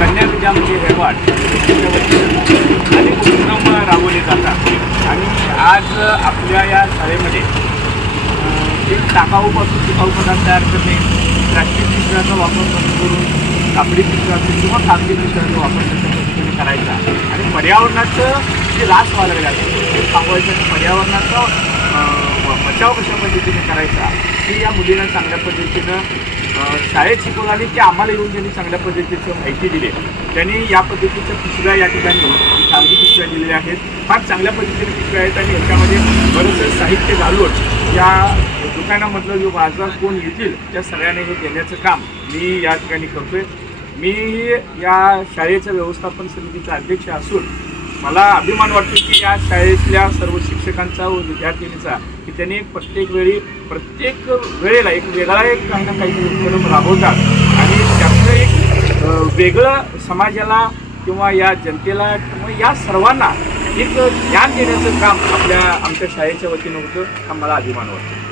कन्या विद्यामंदिर हेळवाड यांच्या वतीनं अनेक उपक्रम राबवले जातात आणि आज आपल्या या शाळेमध्ये एक टाकाऊपासून टिकाऊ पदार्थ तयार करणे, प्लास्टिक पिशव्याचा वापर कमी करून कापडी पिशव्याचा किंवा कागदी पिशव्याचा वापर कशा पद्धतीने करायचा आणि पर्यावरणाचं जे ऱ्हास व्हायला लागला ते थांबवायचं आणि पर्यावरणाचा बचाव कशा पद्धतीने करायचा ही या मुलींना चांगल्या पद्धतीनं शाळेत शिकवलं आणि ते आम्हाला येऊन त्यांनी चांगल्या पद्धतीचं माहिती दिली. त्यांनी या पद्धतीच्या पिशव्या या ठिकाणी कागदी पिशव्या दिलेल्या आहेत. फार चांगल्या पद्धतीने पिशव्या आहेत आणि याच्यामध्ये बरंचसं साहित्य घालून या दुकानामधलं जो बाजार कोण येतील त्या सगळ्यांनी हे देण्याचं काम मी या ठिकाणी करतोय. मी या शाळेच्या व्यवस्थापन समितीचा अध्यक्ष असून मला अभिमान वाटतो की या शाळेतल्या सर्व शिक्षकांचा व विद्यार्थिनीचा की त्यांनी प्रत्येक वेळेला एक वेगळा काही ना काही उपक्रम राबवतात आणि त्यातलं एक वेगळं समाजाला किंवा या जनतेला किंवा या सर्वांना एक ज्ञान देण्याचं काम आमच्या शाळेच्या वतीनं होतं. हा मला अभिमान वाटतो.